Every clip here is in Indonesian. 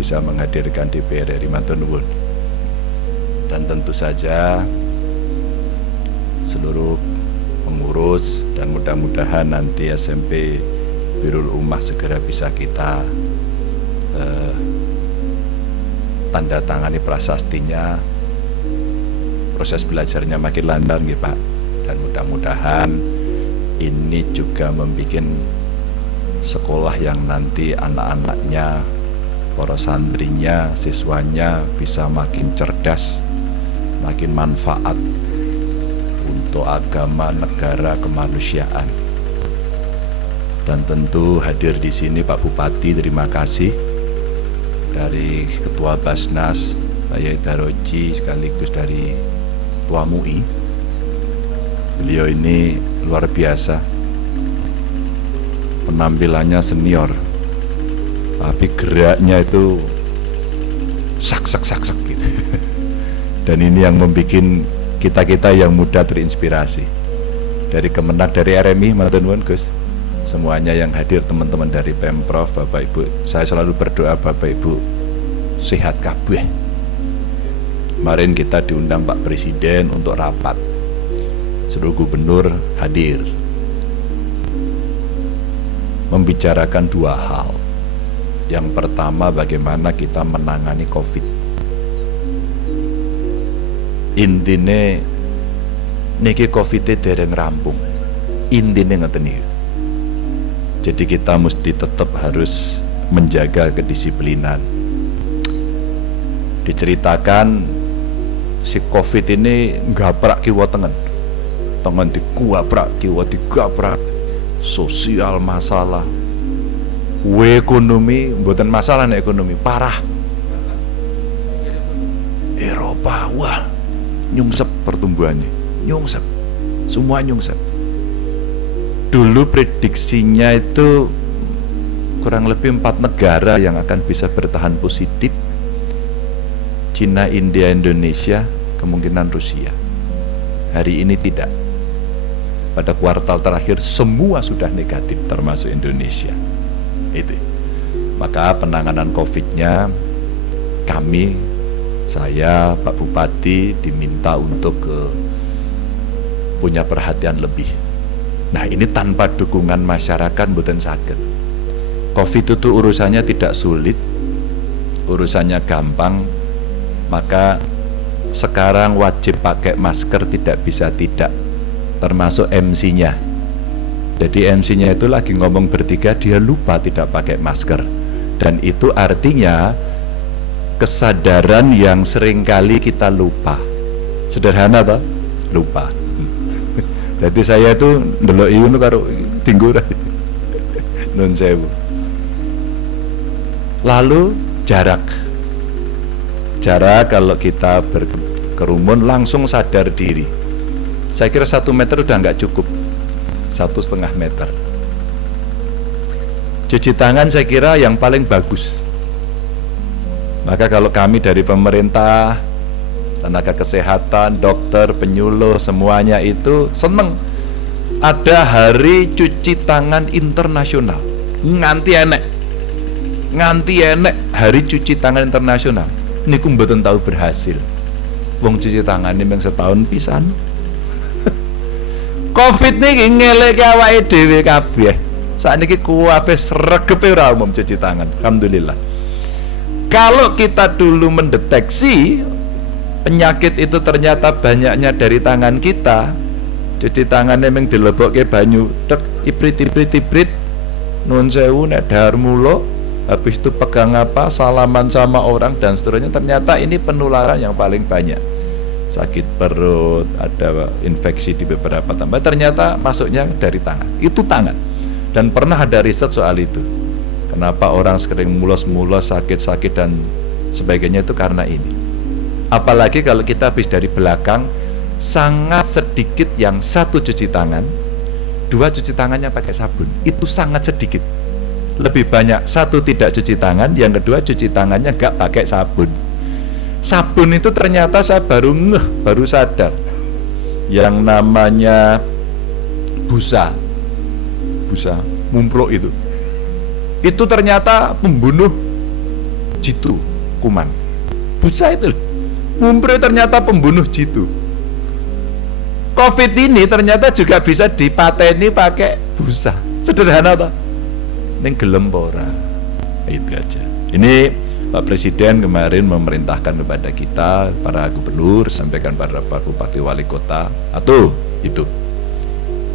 bisa menghadirkan DPR RI. Matur nuwun. Dan tentu saja seluruh pengurus, dan mudah-mudahan nanti SMP Birrul Ummah segera bisa kita tanda tangani prasastinya, proses belajarnya makin lancar nggih Pak, dan mudah-mudahan ini juga membuat sekolah yang nanti anak-anaknya, para santrinya, siswanya bisa makin cerdas, makin manfaat untuk agama, negara, kemanusiaan. Dan tentu hadir di sini Pak Bupati, terima kasih, dari Ketua Basnas Pak Yai Daroji, sekaligus dari Ketua MUI. Beliau ini luar biasa, penampilannya senior, tapi geraknya itu sak gitu. Dan ini yang membuat kita yang muda terinspirasi. Dari Kemenak, dari RMI, matur nuwun Gus, semuanya yang hadir, teman-teman dari Pemprov, Bapak Ibu, saya selalu berdoa Bapak Ibu sehat kabeh. Kemarin kita diundang Pak Presiden untuk rapat, seluruh gubernur hadir, membicarakan dua hal. Yang pertama, bagaimana kita menangani COVID. Intine niki COVID-e dereng rampung, intine ngeten iki. Jadi kita mesti tetap harus menjaga kedisiplinan. Diceritakan si COVID ini gaprak kiwa tengen dikuaprak kiwa digaprak, sosial masalah, ekonomi mboten masalah nek ekonomi parah. Eropa wah nyungsep pertumbuhannya, nyungsep, semua nyungsep. Dulu prediksinya itu kurang lebih 4 negara yang akan bisa bertahan positif: Cina, India, Indonesia, kemungkinan Rusia. Hari ini tidak. Pada kuartal terakhir semua sudah negatif, termasuk Indonesia. Itu. Maka penanganan COVID-nya kami, saya, Pak Bupati diminta untuk punya perhatian lebih. Nah, ini tanpa dukungan masyarakat mboten saged. COVID itu urusannya tidak sulit, urusannya gampang. Maka sekarang wajib pakai masker, tidak bisa tidak, termasuk MC-nya. Jadi MC-nya itu lagi ngomong bertiga, dia lupa tidak pakai masker. Dan itu artinya kesadaran yang seringkali kita lupa. Sederhana toh? Lupa. Jadi saya itu ndelok iku karo tinggur nun sewu. Lalu jarak kalau kita berkerumun langsung sadar diri. Saya kira 1 meter udah nggak cukup, 1,5 meter. Cuci tangan saya kira yang paling bagus. Maka kalau kami dari pemerintah, tenaga kesehatan, dokter, penyuluh, semuanya itu seneng ada hari cuci tangan internasional. Nganti enek hari cuci tangan internasional. Niku mboten tahu berhasil. Wong cuci tangan ini yang setahun pisan. COVID niki ngeleke awake dhewe kabeh. Sakniki kuwabe sregepe ora umum cuci tangan. Alhamdulillah. Kalau kita dulu mendeteksi penyakit itu ternyata banyaknya dari tangan kita, cuci tangannya memang dilebokke banyu, tek ibrit, nun sewu nek dahar mulo, habis itu pegang apa, salaman sama orang dan seterusnya. Ternyata ini penularan yang paling banyak. Sakit perut, ada infeksi di beberapa tempat, ternyata masuknya dari tangan. Itu tangan. Dan pernah ada riset soal itu. Kenapa orang sering mulos-mulos, sakit-sakit dan sebagainya, itu karena ini. Apalagi kalau kita habis dari belakang, sangat sedikit yang satu cuci tangan, 2 cuci tangannya pakai sabun. Itu sangat sedikit. Lebih banyak satu tidak cuci tangan, yang kedua cuci tangannya gak pakai sabun. Sabun itu ternyata saya baru sadar, yang namanya busa mumprok itu ternyata pembunuh jitu kuman. Busa itu mumpre ternyata pembunuh jitu. Covid ini ternyata juga bisa dipateni pakai busa. Sederhana toh? Ning gelem ora. Itu aja. Ini Pak Presiden kemarin memerintahkan kepada kita, para gubernur, sampaikan pada Pak Bupati Wali Kota, atau itu.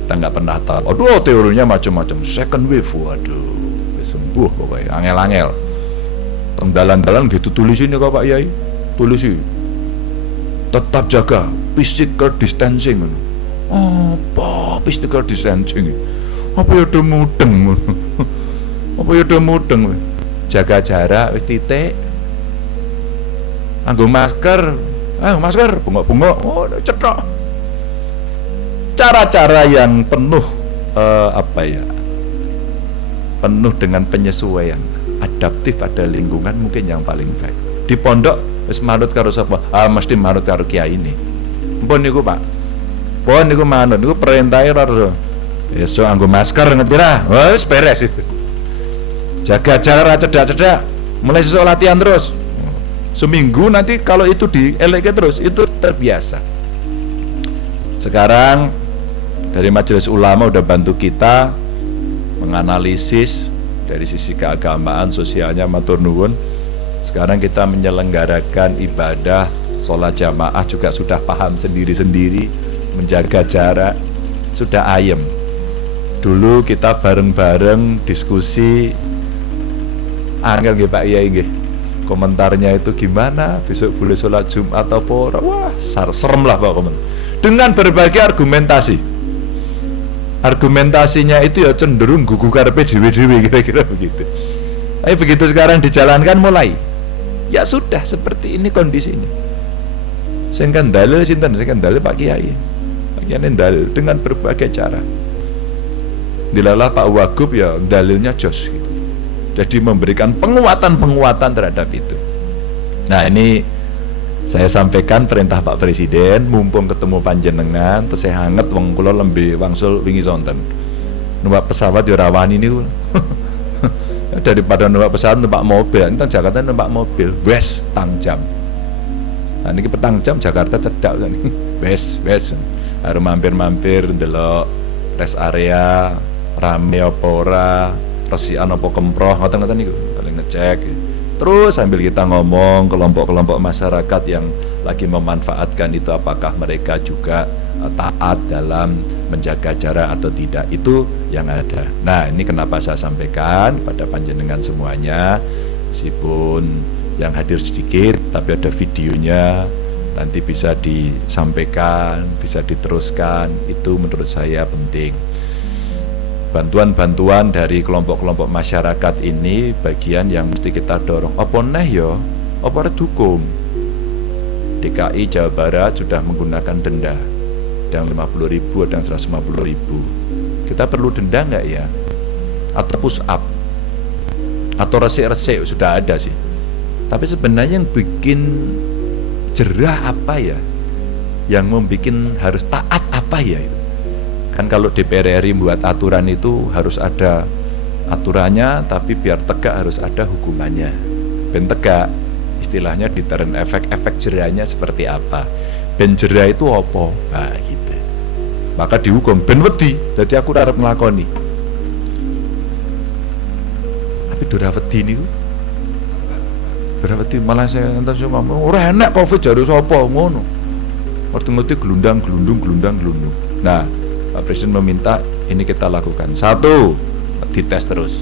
Kita nggak pernah tahu. Aduh, teorinya macam-macam. Second wave, waduh, sembuh pokoknya. Angel-angel. Dalan-dalan gitu tulis ini kok Pak Yai, tulis ini. Tetap jaga physical distancing. Apa physical distancing? Apa ya udah mudeng? Apa ya udah mudeng? Jaga jarak wis titik. Anggo masker, masker bengok-bengok, cetok. Cara-cara yang penuh penuh dengan penyesuaian, adaptif pada lingkungan mungkin yang paling baik. Di pondok wis manut karo sapa? Mesti manut karo kiai ini. Mpun niku Pak. Pun niku manut niku perintahe karo esuk anggo masker ngerti ra? Wis beres itu. Jaga jarak cedak-cedak, mulai sesuk latihan terus. Seminggu nanti kalau itu dieleke terus, itu terbiasa. Sekarang dari Majelis Ulama udah bantu kita menganalisis dari sisi keagamaan, sosialnya, matur nuwun. Sekarang kita menyelenggarakan ibadah sholat jamaah juga sudah paham sendiri-sendiri, menjaga jarak, sudah ayem. Dulu kita bareng-bareng diskusi, angel nggih Pak Yai nggih. Komentarnya itu gimana? Besok boleh sholat Jumat atau ora? Wah, serem lah Pak komentar. Dengan berbagai argumentasi. Argumentasinya itu ya cenderung gugu karepe dhewe-dhewe kira-kira begitu. Tapi begitu sekarang dijalankan mulai. Ya sudah seperti ini kondisinya. Sing kan dalil sinten? Sing kan dalil Pak Kiai. Pak Kiai dalil dengan berbagai cara. Dilalah Pak Wagub ya dalilnya jos gitu. Jadi memberikan penguatan-penguatan terhadap itu. Nah ini saya sampaikan perintah Pak Presiden, mumpung ketemu panjenengan, tesih hangat wong kula lembe wangsul wingi sonten. Numpak pesawat yo rawani niku. Daripada numpak pesawat numpak mobil, enten Jakarta numpak mobil, wes tang jam. Nah niki petang jam Jakarta cedak kan. Wes. Harus mampir-mampir ndelok rest area rame apa ora, resikan apa kemproh, ngoten-ngoten niku paling ngecek. Terus sambil kita ngomong kelompok-kelompok masyarakat yang lagi memanfaatkan itu, apakah mereka juga taat dalam menjaga jarak atau tidak, itu yang ada. Nah ini kenapa saya sampaikan pada panjenengan semuanya, meskipun yang hadir sedikit tapi ada videonya, nanti bisa disampaikan, bisa diteruskan, itu menurut saya penting. Bantuan-bantuan dari kelompok-kelompok masyarakat ini bagian yang mesti kita dorong. Apa neh ya? Apa dukung? DKI Jawa Barat sudah menggunakan denda. Ada yang 50.000, ada yang 150.000. Kita perlu denda nggak ya? Atau push up? Atau resik-resik sudah ada sih. Tapi sebenarnya yang bikin jerah apa ya? Yang membuat harus taat apa ya itu? Kan kalau DPR RI buat aturan itu harus ada aturannya, tapi biar tegak harus ada hukumannya. Ben tegak, istilahnya deterrent efek jerahnya seperti apa? Ben jerah itu apa? Nah gitu. Maka dihukum ben wedi, jadi aku arep nglakoni. Tapi dora wedi niku. Dora wedi malah saya enten semua ora enak Covid jare sapa ngono. Ngerti-ngerti gelundang-gelundung. Nah, Pak Presiden meminta ini kita lakukan. Satu, dites terus.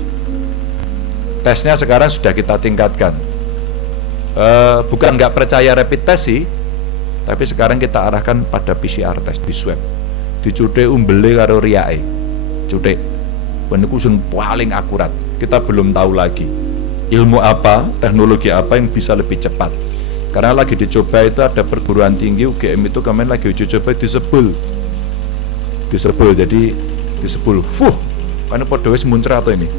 Tesnya sekarang sudah kita tingkatkan. Bukan nggak percaya rapid test sih, tapi sekarang kita arahkan pada PCR test, di swab. Dicutik umbele karo riake. Cutik. Niku sing paling akurat. Kita belum tahu lagi ilmu apa, teknologi apa yang bisa lebih cepat. Karena lagi dicoba itu ada perguruan tinggi UGM itu kemarin lagi uji coba disebul, jadi disebul, karena podo wis muncrat atau ini,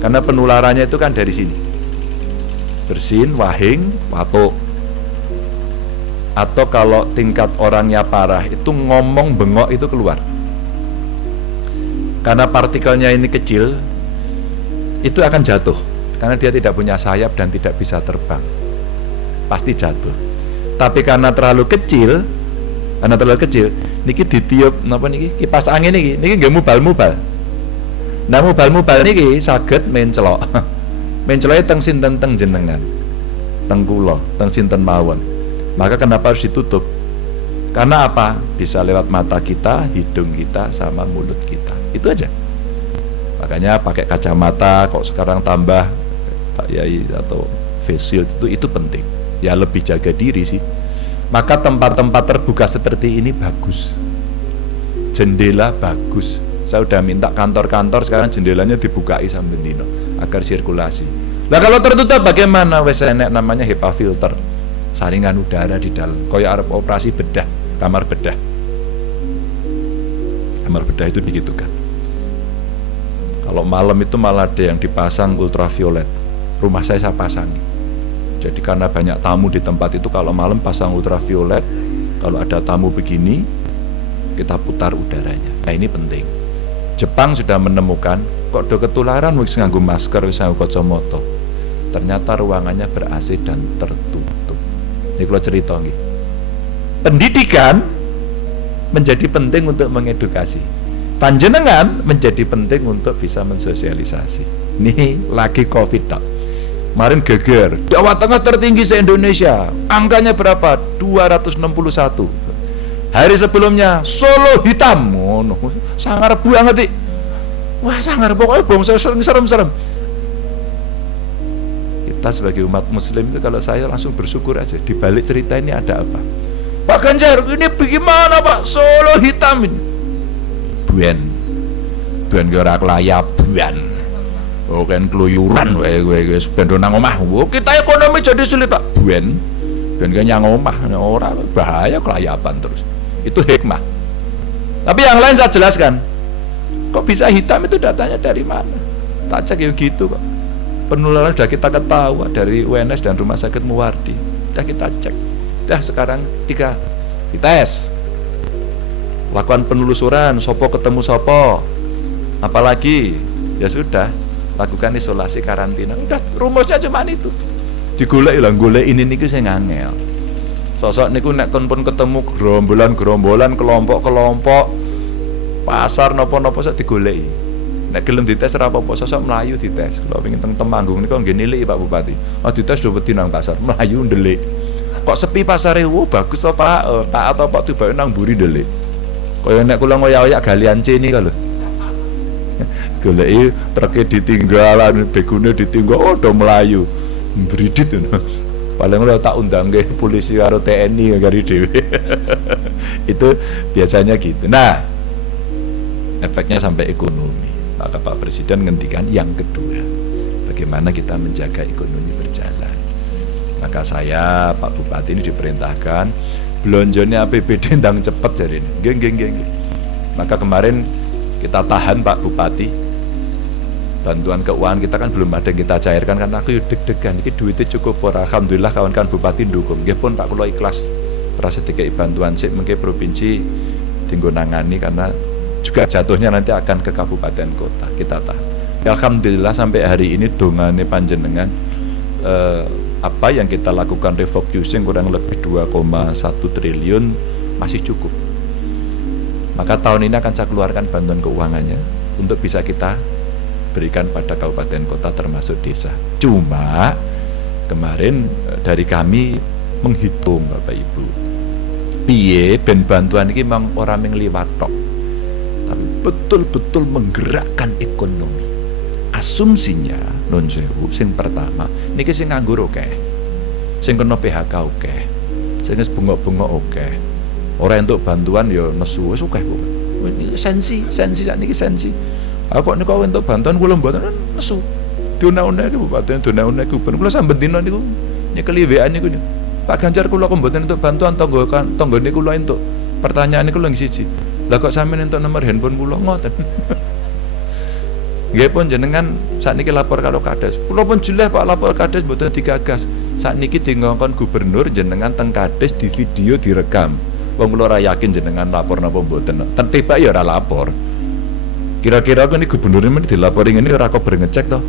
karena penularannya itu kan dari sini, bersin, wahing, watuk, atau kalau tingkat orangnya parah itu ngomong bengok itu keluar, karena partikelnya ini kecil, itu akan jatuh karena dia tidak punya sayap dan tidak bisa terbang, pasti jatuh. Tapi karena terlalu kecil, niki ditiup napa niki kipas angin niki nggih mubal-mubal. Nah mubal-mubal niki saged mencelok. Menceloke teng sinten teng jenengan, teng kula, teng sinten mawon. Maka kenapa harus ditutup? Karena apa? Bisa lewat mata kita, hidung kita, sama mulut kita. Itu aja. Makanya pakai kacamata, kok sekarang tambah Pak Yai atau face shield itu penting. Ya lebih jaga diri sih. Maka tempat-tempat terbuka seperti ini bagus. Jendela bagus. Saya udah minta kantor-kantor sekarang jendelanya dibukai sambil dino agar sirkulasi. Nah kalau tertutup bagaimana? Wes enek namanya HEPA filter. Saringan udara di dalam. Koyo arep operasi bedah, kamar bedah. Kamar bedah itu begitu kan. Kalau malam itu malah ada yang dipasang ultraviolet. Rumah saya pasangi. Jadi karena banyak tamu di tempat itu, kalau malam pasang ultraviolet. Kalau ada tamu begini, kita putar udaranya. Nah ini penting. Jepang sudah menemukan kok do ketularan wis nganggo masker, wis nganggo kacamata. Ternyata ruangannya ber-AC dan tertutup. Ini kalau cerita nggih. Pendidikan menjadi penting untuk mengedukasi. Panjenengan menjadi penting untuk bisa mensosialisasi. Ini lagi Covid tak. Kemarin geger, Jawa Tengah tertinggi se-Indonesia. Angkanya berapa? 261. Hari sebelumnya Solo hitam. Ngono. Sangar banget, wah sangar pokoknya bangsa serem-serem. Kita sebagai umat muslim itu, kalau saya langsung bersyukur aja. Di balik cerita ini ada apa? Pak Ganjar, ini bagaimana Pak? Solo hitam ini. Buen ora kelayaban. Oh kan keluyuran wae bendo nang omah. Oh, kita ekonomi jadi sulit Pak. Buen nyang omah ora bahaya kelayaban terus. Itu hikmah. Tapi yang lain saya jelaskan. Kok bisa hitam itu datanya dari mana? Tak cek ya gitu kok. Penularan sudah kita ketahui dari UNS dan Rumah Sakit Muwardi. Sudah kita cek. Dah sekarang 3 dites. Lakukan penelusuran, sopo ketemu sopo. Apalagi ya sudah, lakukan isolasi karantina. Udah rumusnya cuma itu. Digolek lah, golek ini niku saya ngangel. Sosok niku nek pun ketemu gerombolan, kelompok-kelompok, pasar napa-napa sak digoleki. Nek gelem dites ora apa-apa, sosok mlayu dites. Kalau pengen teng Temanggung niku nggih nilai Pak Bupati. Oh dites do wedi nang pasar, mlayu ndelik. Kok sepi pasare? Oh bagus to Pak. Tak atau Pak tiba nang mburi ndelik. Kaya nek kula ngoyak-oyak galian C nika lho. Goleki treke ditinggal, begune ditinggal, oh do mlayu. Mbridit ngono. Paling ora tak undangke polisi karo TNI kari dhewe. Itu biasanya gitu. Nah, efeknya sampai ekonomi. Maka Pak Presiden ngendikan yang kedua, bagaimana kita menjaga ekonomi berjalan. Maka saya Pak Bupati ini diperintahkan belonjone APBD ndang cepet jarine. Nggih. Maka kemarin kita tahan Pak Bupati. Bantuan keuangan kita kan belum ada yang kita cairkan karena aku deg-degan iki duitnya cukup ora. Alhamdulillah kawan-kawan Bupati ndukung. Nggih pun Pak kula ikhlas. Prase dikai bantuan sik mengke provinsi dinggo nangani karena juga jatuhnya nanti akan ke kabupaten kota. Kita tahan. Ya, alhamdulillah sampai hari ini dongane panjenengan apa yang kita lakukan refocusing kurang lebih 2,1 triliun masih cukup. Maka tahun ini akan saya keluarkan bantuan keuangannya untuk bisa kita berikan pada kabupaten kota termasuk desa. Cuma kemarin dari kami menghitung Bapak Ibu, piye ben bantuan ini memang orang yang liwat tok, tapi betul-betul menggerakkan ekonomi. Asumsinya non sewu sing pertama niki sing nganggur oke, sing kena PHK oke, sing wis bengok-bengok oke, ora entuk bantuan ya nesu wis oke kok. Ini sensi sakniki sensi. Aku niku entuk bantuan kula mboten nesu. Diundang-undang Bupati, diundang-undang Gubernur. Kula sampeyan dina niku nyekeli WA niku. Pak Ganjar kula kok mboten entuk bantuan tangga niku kula entuk. Pertanyaan niku lho siji. Lah kok sampeyan entuk nomor handphone kula ngoten. Nggih pun jenengan sakniki lapor karo Kades. Kula pun jelas Pak lapor Kades mboten digagas. Sakniki dingongkon gubernur jenengan teng Kades di video direkam. Wong kula ora yakin jenengan lapor napa mboten. Tertibak ya ora lapor. Kira-kira aku ini gubernur ini dilapori ini ora kok ngecek toh.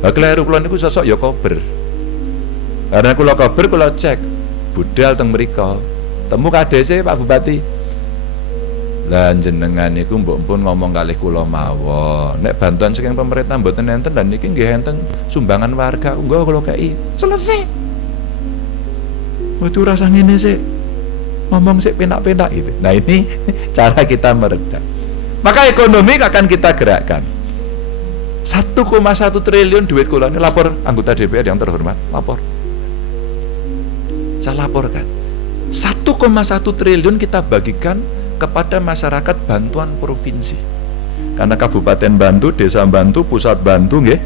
Lah kleru kula niku sosok ya kober. Karena kula kober kula cek budal teng mriko. Temu kadese Pak Bupati. Lah jenengan niku mbok pun ngomong kalih kula mawon. Nek bantuan saking pemerintah mboten enten dan niki nggih enten sumbangan warga engko kula kei. Selesai. Waduh rasa ngene sih. Ngomong sih penak-penak gitu. Nah ini cara kita meredam. Maka ekonomi akan kita gerakkan. 1,1 triliun duit kula ini lapor anggota DPR yang terhormat, lapor. Saya laporkan. 1,1 triliun kita bagikan kepada masyarakat bantuan provinsi. Karena kabupaten bantu, desa bantu, pusat bantu nggih.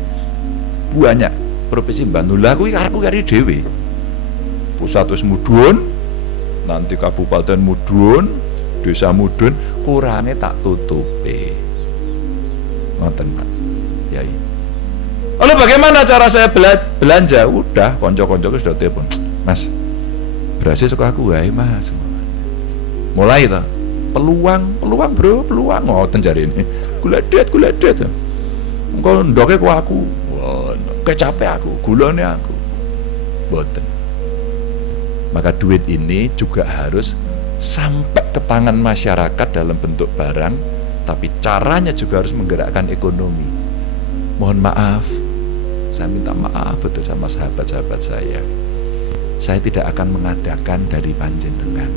Banyak provinsi bantu. Lah aku kari dhewe. Pusat wis mudhun, nanti kabupaten mudhun, desa mudhun, kurangnya tak tutupi. Ngoten Pak. Yai. Lalu bagaimana cara saya belanja? Udah, konco-konco sudah telepon. Mas, berhasil suka aku wae Mas. Mulai ta. Peluang bro, peluang. Ngoten jarine. Gula det. Engko ndoke ku aku. Wah, kecape aku, gulane aku. Boten. Maka duit ini juga harus sampai ke tangan masyarakat dalam bentuk barang, tapi caranya juga harus menggerakkan ekonomi. Mohon maaf, saya minta maaf betul sama sahabat-sahabat saya. Saya tidak akan mengadakan dari panjenengan.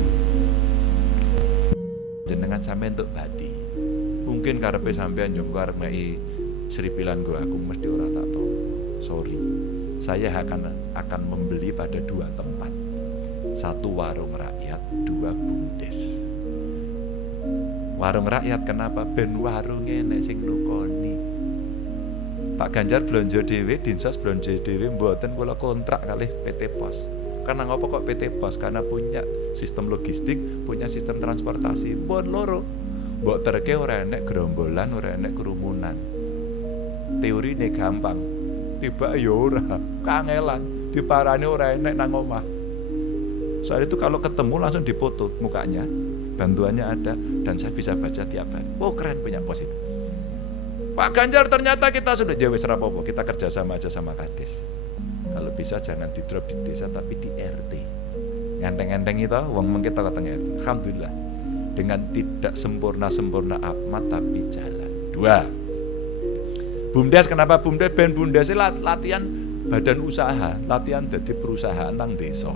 Jenengan sampai untuk badi. Mungkin karepe sampean yo arep ngeki seripilan go aku mesti ora tak tahu. Sorry. Saya akan membeli pada 2 tempat. 1 warung rakyat, 2 bumdes. Warung rakyat kenapa? Ben warunge nek sing nukoni. Pak Ganjar blonjo dhewe, Dinsos blonjo dhewe mboten kula kontrak kalih PT Pos. Karena ngapa kok PT Pos? Karena punya sistem logistik, punya sistem transportasi. Mbon loro. Mbok terke ora enek gerombolan, ora enek kerumunan. Teorine gampang. Tiba ya ora, kangelan. Diparani ora enek nang omah. Soal itu kalau ketemu langsung dipoto mukanya, bantuannya ada, dan saya bisa baca tiap hari. Oh keren punya Pos itu. Pak Ganjar ternyata kita sudah jawes rapopo, kita kerjasama aja sama Kades. Kalau bisa jangan di drop di desa tapi di RT. Ngenteng-ngenteng itu, wong kita katanya itu. Alhamdulillah, dengan tidak sempurna amat tapi jalan. 2. Bumdes, kenapa Bumdes? Ben Bumdes latihan badan usaha, latihan dari perusahaan nang desa.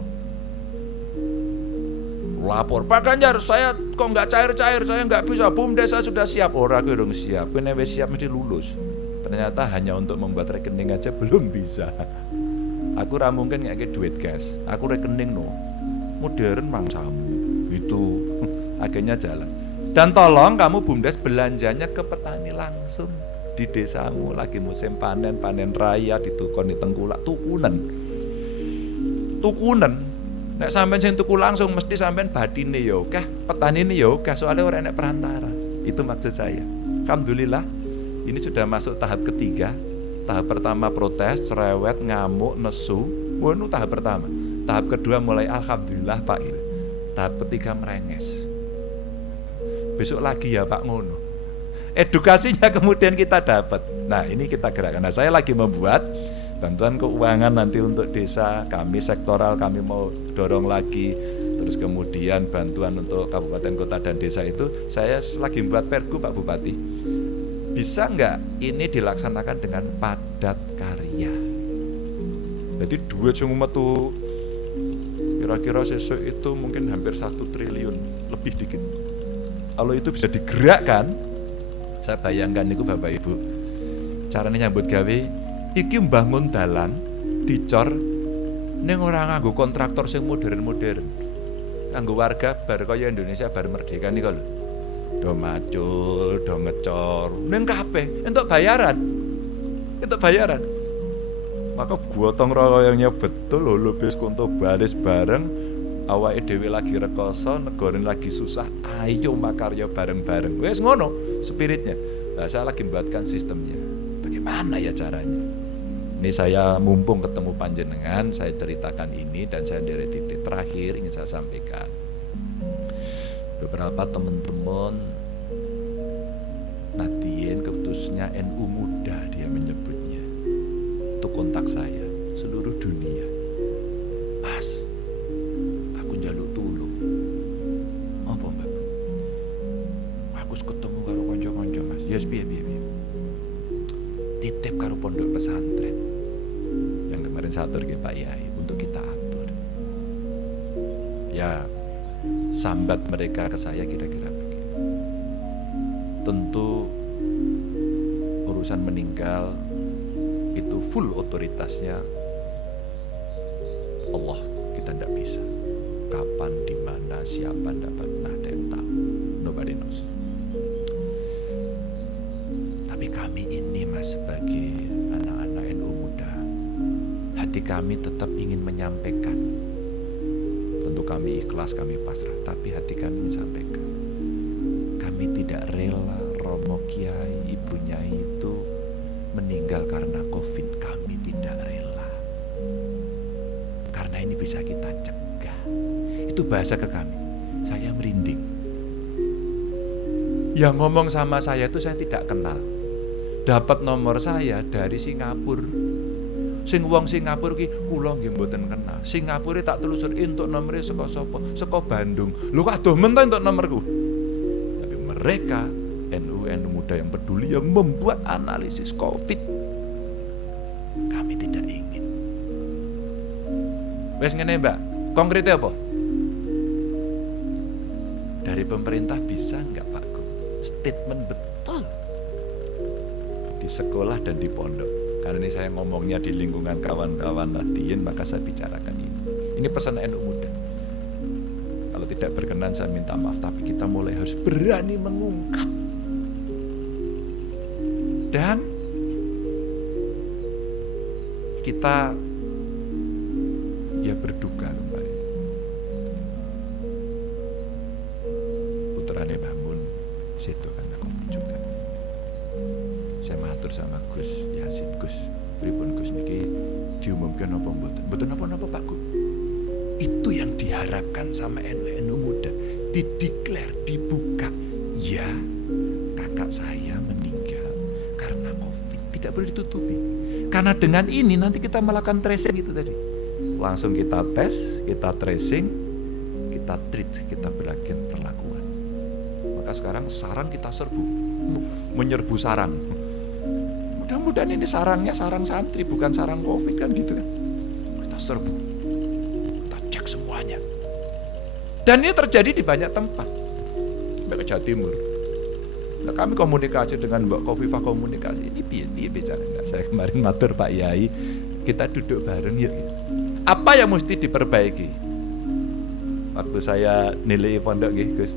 Lapor, Pak Ganjar, saya kok nggak cair-cair, saya nggak bisa, Bumdes saya sudah siap. Orang aku dong siap, ini siap mesti lulus. Ternyata hanya untuk membuat rekening aja belum bisa. Aku mungkin nggak duit gas, aku rekening modern mangsamu, itu akhirnya jalan. Dan tolong kamu Bumdes belanjanya ke petani langsung di desamu, lagi musim panen raya ditukon di Tengkulak, tukunen. Nek sampean sing tuku langsung mesti sampean batine ya akeh, petanine ya akeh, soalnya ora enek perantara. Itu maksud saya. Alhamdulillah, ini sudah masuk tahap ketiga. Tahap pertama protes, cerewet, ngamuk, nesu. Itu tahap pertama. Tahap kedua mulai alhamdulillah Pak. Tahap ketiga merenges. Besok lagi ya Pak ngono. Edukasinya kemudian kita dapat. Nah, ini kita gerakkan. Nah, saya lagi membuat bantuan keuangan nanti untuk desa, kami sektoral, kami mau dorong lagi. Terus kemudian bantuan untuk kabupaten, kota, dan desa itu saya lagi membuat pergub Pak Bupati. Bisa nggak ini dilaksanakan dengan padat karya? Jadi duit yang metu kira-kira sesuk itu mungkin hampir 1 triliun, lebih dikit. Kalau itu bisa digerakkan, saya bayangkan itu Bapak Ibu, caranya nyambut gawe, iki mbangun dalan dicor ning ora nganggo kontraktor sing modern-modern. Nganggo warga bar kaya Indonesia bar merdeka niku lho. Do macul, do ngecor, ning kabeh entuk bayaran. Maka gotong royongnya betul lho bis konto balis bareng, awake dhewe lagi rekoso, negara lagi susah, ayo makarya bareng-bareng. Wis ngono spiritnya. Nah, saya lagi membuatkan sistemnya. Bagaimana ya caranya? Ini saya mumpung ketemu panjenengan, saya ceritakan ini dan saya dari titik terakhir ingin saya sampaikan. Beberapa teman-teman Nahdien, khususnya NU Muda dia menyebutnya. kontak saya seluruh dunia. Mas, aku njaluk tulung. Apa Mbak? Aku ketemu karo kanca-kanca Mas. Yes, piye. Titip karo pondok pesantren. Yang kemarin satur ke Pak Yai untuk kita atur. Ya, sambat mereka ke saya kira-kira begini. Tentu urusan meninggal itu full otoritasnya Allah, kita tidak bisa. Kapan, di mana, siapa dapat, nah ada yang tahu. Nobody knows. Tapi kami ini Mas, sebagai anak-anak NU muda, hati kami tetap ingin menyampaikan. Tentu kami ikhlas, kami pasrah, tapi hati kami ingin sampaikan. Kami tidak rela Romo Kiai, Ibu Nyai itu meninggal karena COVID. Kami tidak rela. Karena ini bisa kita cegah. Itu bahasa ke kami. Saya merinding. Yang ngomong sama saya itu saya tidak kenal. Dapat nomor saya dari Singapura. Sing wong Singapura ki kula nggih mboten kenal. Singapura tak telusur entuk nomere saka sapa? Saka Bandung. Lho kok adoh men entuk nomorku. Tapi mereka NU muda yang peduli, yang membuat analisis COVID. Kami tidak ingin. Wes ngene Mbak, konkretnya apa? Dari pemerintah bisa enggak Pak Gu? Statement betul di sekolah dan di pondok. Karena ini saya ngomongnya di lingkungan kawan-kawan Nahdien, maka saya bicarakan ini. Ini pesan NU muda. Kalau tidak berkenan saya minta maaf, tapi kita mulai harus berani mengungkap. Dan kita ya berduka kembali. Putrane Mbah Mun situ kan aku juga. Saya matur sama Gus Yasin, Gus, pripun Gus niki diumumkan apa mboten? Mboten napa-napa Pak Gus. Itu yang diharapkan sama NU muda, dideklar, dibuka. Ya, kakak saya meninggal karena COVID, tidak boleh ditutupi. Karena dengan ini nanti kita melakukan tracing itu tadi. Langsung kita tes, kita tracing, kita treat, kita berikan perlakuan. Maka sekarang sarang kita serbu, menyerbu sarang. Mudah-mudahan ini sarangnya sarang santri, bukan sarang COVID kan gitu kan. Kita serbu, kita cek semuanya. Dan ini terjadi di banyak tempat. Sampai ke Jawa Timur. Nah, kami komunikasi dengan Mbak Khofifah, komunikasi ini piye bicara. Nah, saya kemarin matur Pak Yai, kita duduk bareng yuk. Apa yang mesti diperbaiki? Waktu saya nilai pondok Gus,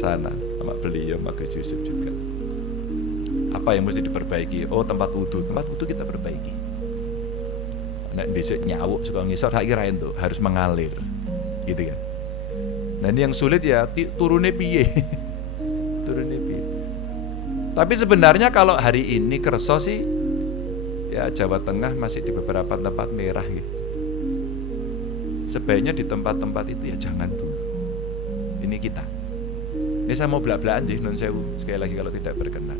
sana sama beliau, sama Gus Yusuf juga. Apa yang mesti diperbaiki? Oh, tempat wudhu kita perbaiki. Nek dhisik nyawuk suka ngisor sak kira itu harus mengalir. Gitu kan. Nah, ini yang sulit ya turune piye? Tapi sebenarnya kalau hari ini kerso sih ya Jawa Tengah masih di beberapa tempat merah gitu. Sebaiknya di tempat-tempat itu ya jangan dulu. Ini kita. Ini saya mau belak-belakan sih nun sewu sekali lagi kalau tidak berkenan.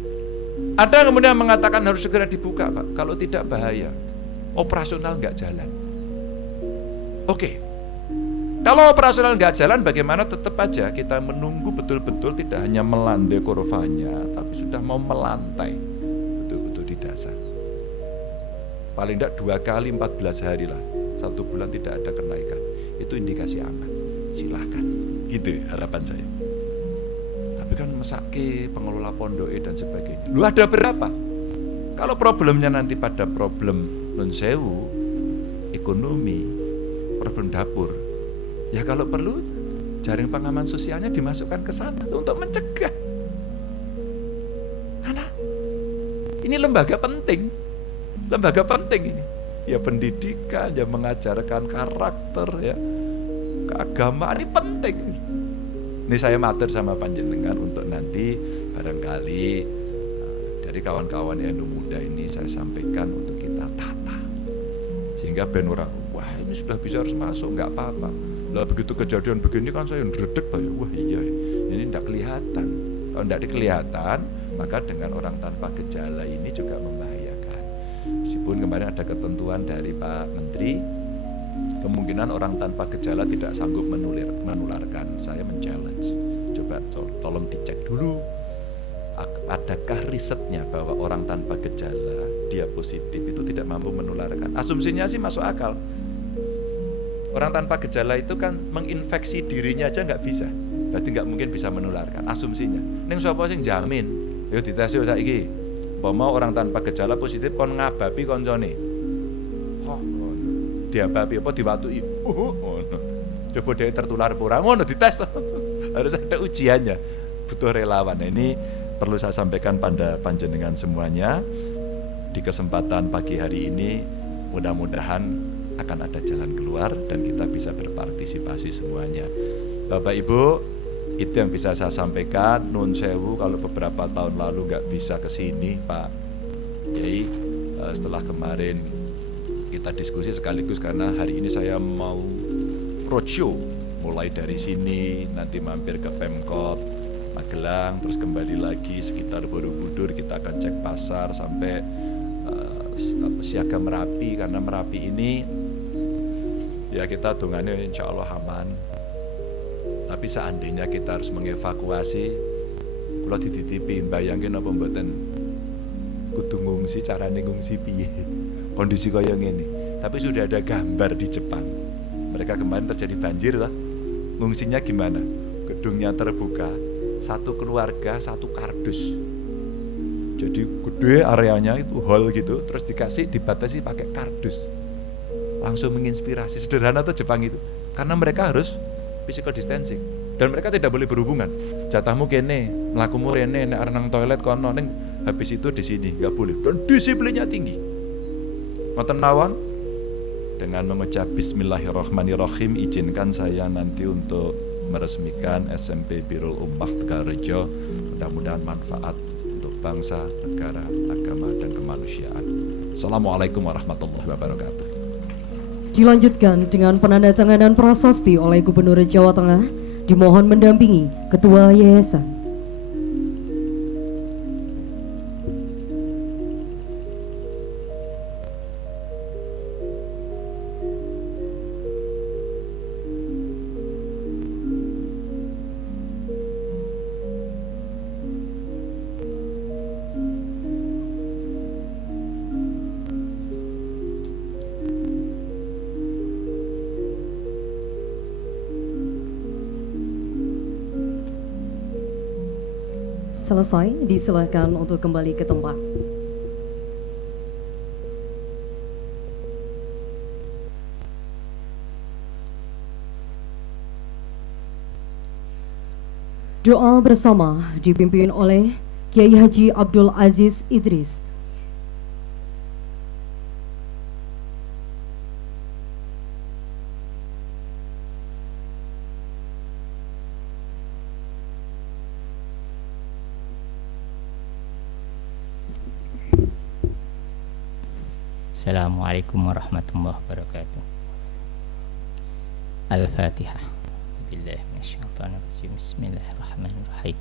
Ada yang kemudian mengatakan harus segera dibuka Pak. Kalau tidak bahaya. Operasional nggak jalan. Oke. Kalau operasional nggak jalan, bagaimana tetap aja kita menunggu betul-betul tidak hanya melandai kurvanya, tapi sudah mau melantai betul-betul di dasar. Paling tidak 2 kali 14 hari lah, 1 bulan tidak ada kenaikan. Itu indikasi aman. Silakan. Gitu harapan saya. Tapi kan mesake pengelola pondok dan sebagainya. Lu ada berapa? Kalau problemnya nanti pada problem nun sewu, ekonomi, problem dapur. Ya kalau perlu jaring pengaman sosialnya dimasukkan ke sana untuk mencegah. Karena ini lembaga penting ini. Ya pendidikan, ya mengajarkan karakter, ya keagamaan ini penting. Ini saya matur sama panjenengan untuk nanti barangkali dari kawan-kawan NU muda ini saya sampaikan untuk kita tata. Sehingga ben orang, wah ini sudah bisa harus masuk, nggak apa-apa. Lah begitu kejadian begini kan saya ndredeg ya, wah iya ini tidak kelihatan. Kalau tidak kelihatan, maka dengan orang tanpa gejala ini juga membahayakan. meskipun kemarin ada ketentuan dari Pak Menteri, kemungkinan orang tanpa gejala tidak sanggup menularkan. Saya men-challenge, coba tolong dicek dulu, adakah risetnya bahwa orang tanpa gejala dia positif itu tidak mampu menularkan. Asumsinya sih masuk akal. Orang tanpa gejala itu kan menginfeksi dirinya aja nggak bisa, berarti nggak mungkin bisa menularkan. Asumsinya, neng sapa sing jamin? Yo dites yo saiki. Umpama orang tanpa gejala positif kon ngabapi koncone. Diabapi apa diwatuki? Coba dia tertular apa ora, ngono dites toh. Harus ada ujiannya. Butuh relawan. Nah, ini perlu saya sampaikan pada panjenengan semuanya. Di kesempatan pagi hari ini mudah-mudahan akan ada jalan keluar dan kita bisa berpartisipasi semuanya. Bapak Ibu, itu yang bisa saya sampaikan. Nun sewu kalau beberapa tahun lalu nggak bisa kesini Pak Kiai, setelah kemarin kita diskusi sekaligus karena hari ini saya mau roadshow mulai dari sini, nanti mampir ke Pemkot Magelang, terus kembali lagi sekitar Borobudur, kita akan cek pasar sampai siaga Merapi, karena Merapi ini ya kita dungannya insya Allah aman. Tapi seandainya kita harus mengevakuasi, kalau dititipi bayangin apa mboten kudu ngungsi, carane ngungsi piye, kondisi kaya ngene. Tapi sudah ada gambar di Jepang, mereka kemarin terjadi banjir lah, ngungsinya gimana? Gedungnya terbuka, satu keluarga satu kardus, jadi gede areanya itu hall gitu, terus dibatasi pakai kardus. Langsung menginspirasi. Sederhana tuh Jepang itu, karena mereka harus physical distancing dan mereka tidak boleh berhubungan. Jatahmu kene, melakumu rene, nek renang toilet kono, neng habis itu di sini nggak boleh. Dan disiplinnya tinggi. Ngoten mawon, dengan mengucap Bismillahirrahmanirrahim, izinkan saya nanti untuk meresmikan SMP Birrul Ummah Tegalrejo. Mudah-mudahan manfaat untuk bangsa, negara, agama dan kemanusiaan. Assalamualaikum warahmatullahi wabarakatuh. Dilanjutkan dengan penandatanganan prasasti oleh Gubernur Jawa Tengah, dimohon mendampingi Ketua Yayasan. Selesai, disilakan untuk kembali ke tempat. Doa bersama dipimpin oleh Kiai Haji Abdul Aziz Idris. Assalamualaikum warahmatullahi wabarakatuh. Al-Fatihah. Billahi minasyaitonir rajim. Bismillahirrahmanirrahim.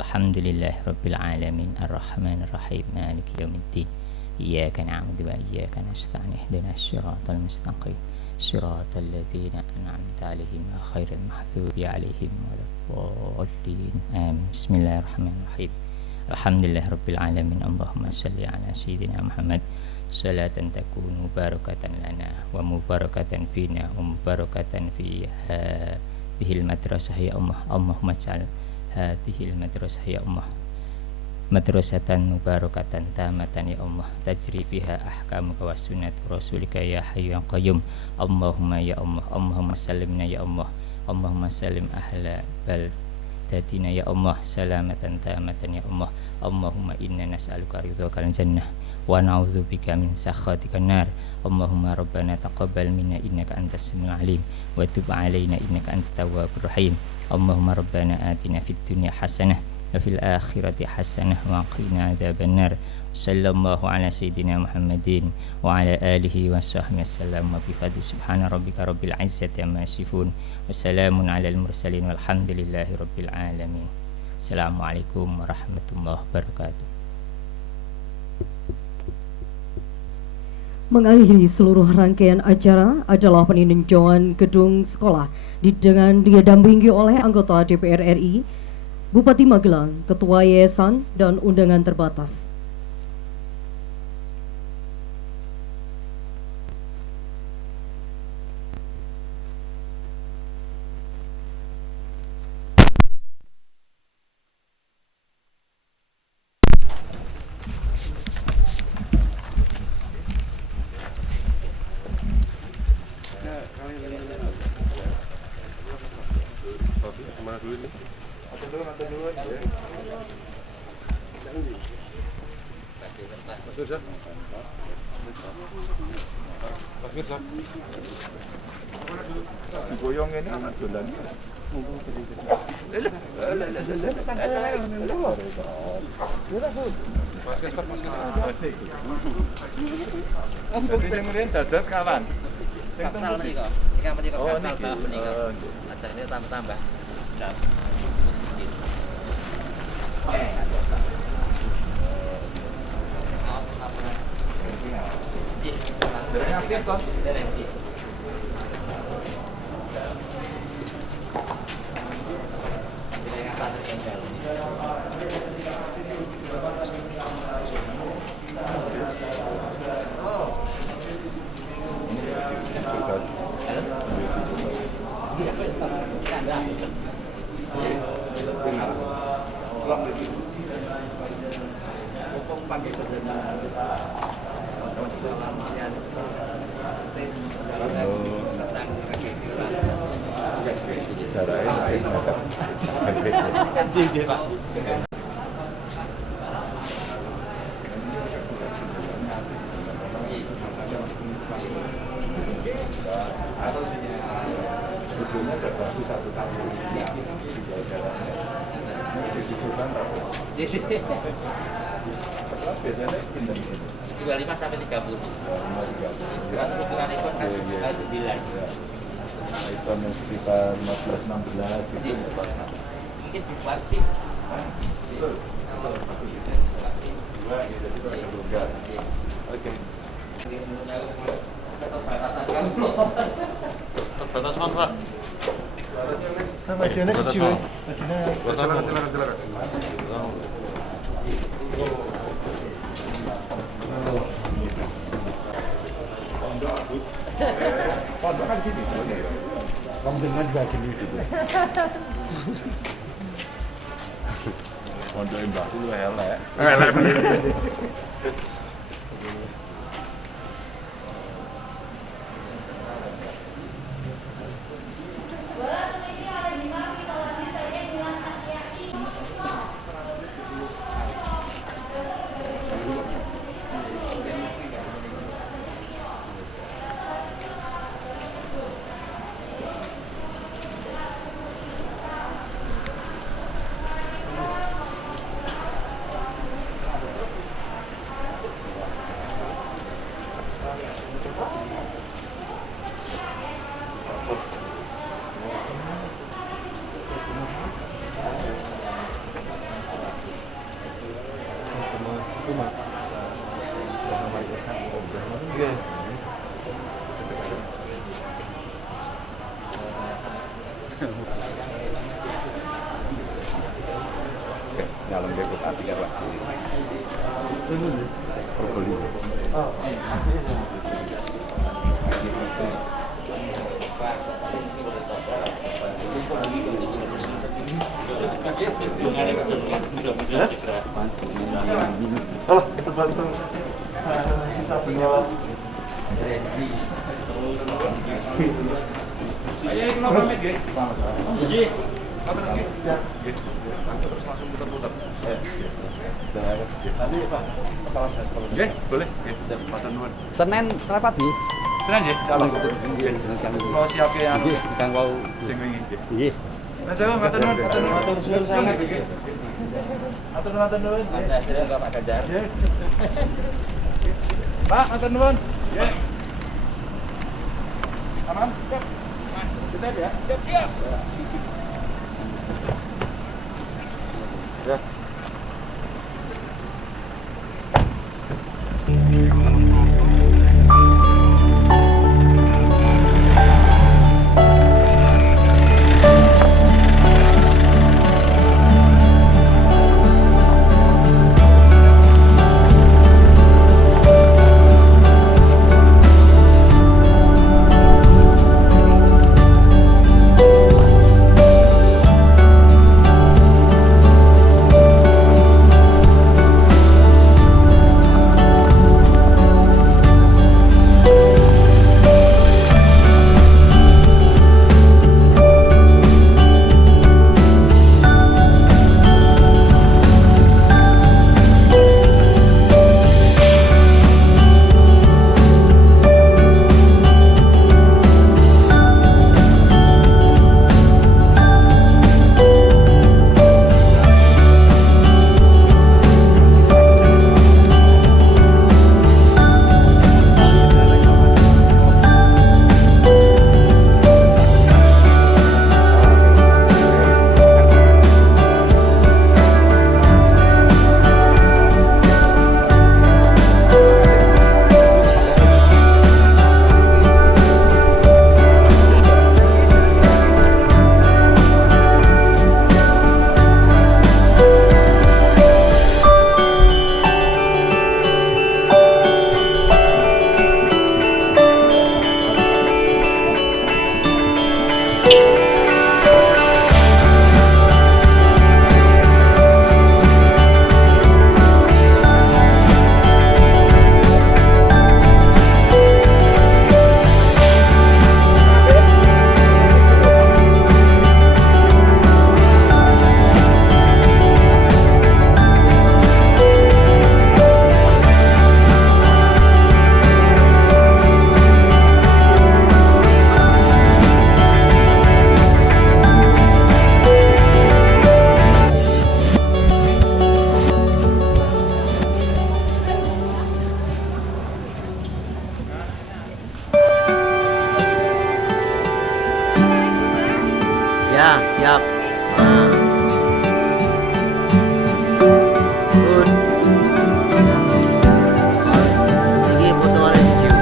Alhamdulillahirabbil alamin arrahmanir rahim maliki yaumiddin. Iyyaka na'budu wa iyyaka nasta'in ihdinas siratal mustaqim. Siratal ladzina an'amta 'alaihim ghairil maghdubi 'alaihim waladdallin. Amin. Bismillahirrahmanirrahim. Alhamdulillahirabbil alamin. Allahumma shalli ala sayyidina Muhammad salatan takun mubarakatan lana wa mubarakatan fina wa mubarakatan fi hadhil madrasah ya Allah. Allahumma ja'al hadhil madrasah ya Allah madrasatan mubarakatan tamatan ya Allah, tajri fiha ahkamuka wa sunnat rasulika ya hayyu ya qayyum. Allahumma ya Allah, Allahumma sallimna ya Allah, Allahumma sallim ahla baldatina ya Allah salamatan tamatan ya Allah. Allahumma inna nas'aluka ridhakal jannah wa na'udzubika min sakhatikan nar. Allahumma rabbana taqabbal minna innaka antas samiul alim wa tub alaina innaka antat tawwabur rahim. Allahumma rabbana atina fid dunya hasanah wa fil akhirati hasanah wa qina adzabannar. Sallallahu ala sayyidina Muhammadin wa ala alihi wa sahbihi wasallam. Wa bi fadli subhana rabbika rabbil izzati amma yasifun wa salamun alal mursalin walhamdulillahi rabbil alamin. Assalamualaikum warahmatullahi wabarakatuh. Mengakhiri seluruh rangkaian acara adalah peninjauan gedung sekolah dengan didampingi oleh anggota DPR RI, Bupati Magelang, Ketua Yayasan, dan undangan terbatas. Goyong ini anak dolan. Jadi sing mrene dados kawan. Sing Pasal menika. Iki menika Oh, pasal niki. menika. Oh, Acarane tambah-tambah. Dereng aktif toh? Sebetulnya ada bagus satu-satu. Sekelas biasanya pindah di sini. 25 sampai 30. Kan ukurannya pun kan 9. iPhone yang sekitar 15-16 gitu. Mungkin dibuat sih. Betul. Dua gitu, jadi ada longgar. Oke. Terbatas mana, Pak? Bagiannya kecil. Pondok kan gini. Dengan juga gini. Pondok mbahku lu elek. Dalam dekut hati kan waktu berbeli. Oh, kita bantu. Kita semua. Ayo kenapa pamit nggih? Nggih. Terus langsung putar-putar. Nanti Pak, kepala saya. Nggih, boleh. Nggih, matur nuwun. Senin rapat di Tenan nggih, calon. Nggih. Mau siap ya anu kang wau sing wingi nggih. nggih. Mas Jawa matur nuwun. Matur suwun sangat. Matur nuwun. Ada hasilnya Pak Ganjar. Pak, matur nuwun. Nggih. Aman? Siap. Kita ya. Siap. Ya. siap. Nah. Good. Ini foto oleh video.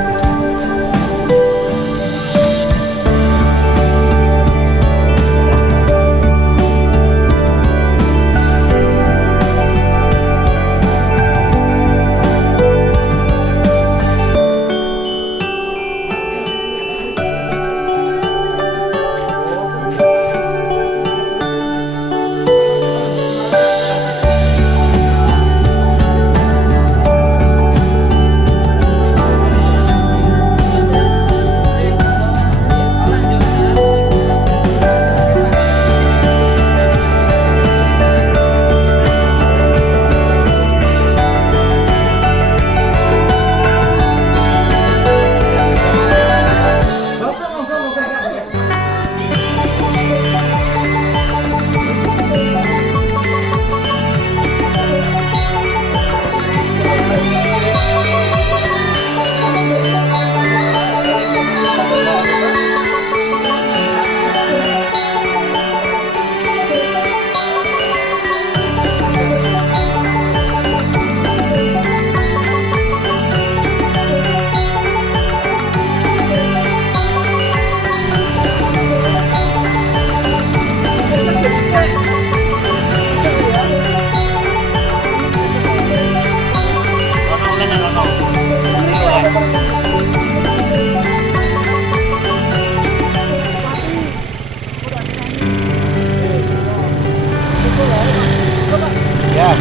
Ya.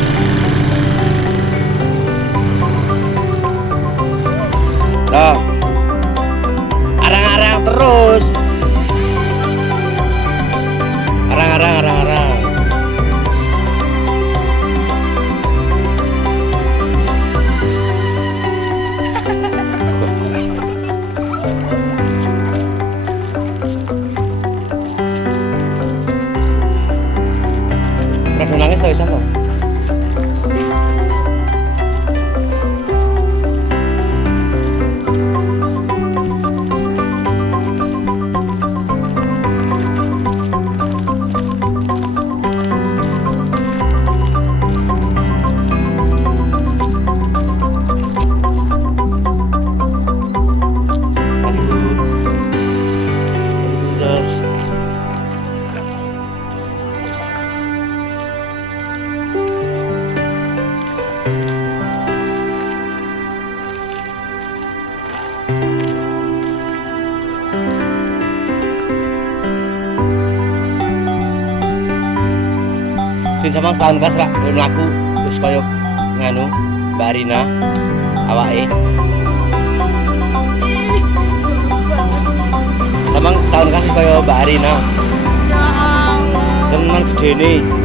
Loh. Arang-arang terus. Arang. Pernah nangis tau sama? Din sama setahun kas rak mlaku terus koyo nganu Mbak Rina awake. Sama setahun kas koyo Mbak Rina. Ya Allah. Tenan gedene.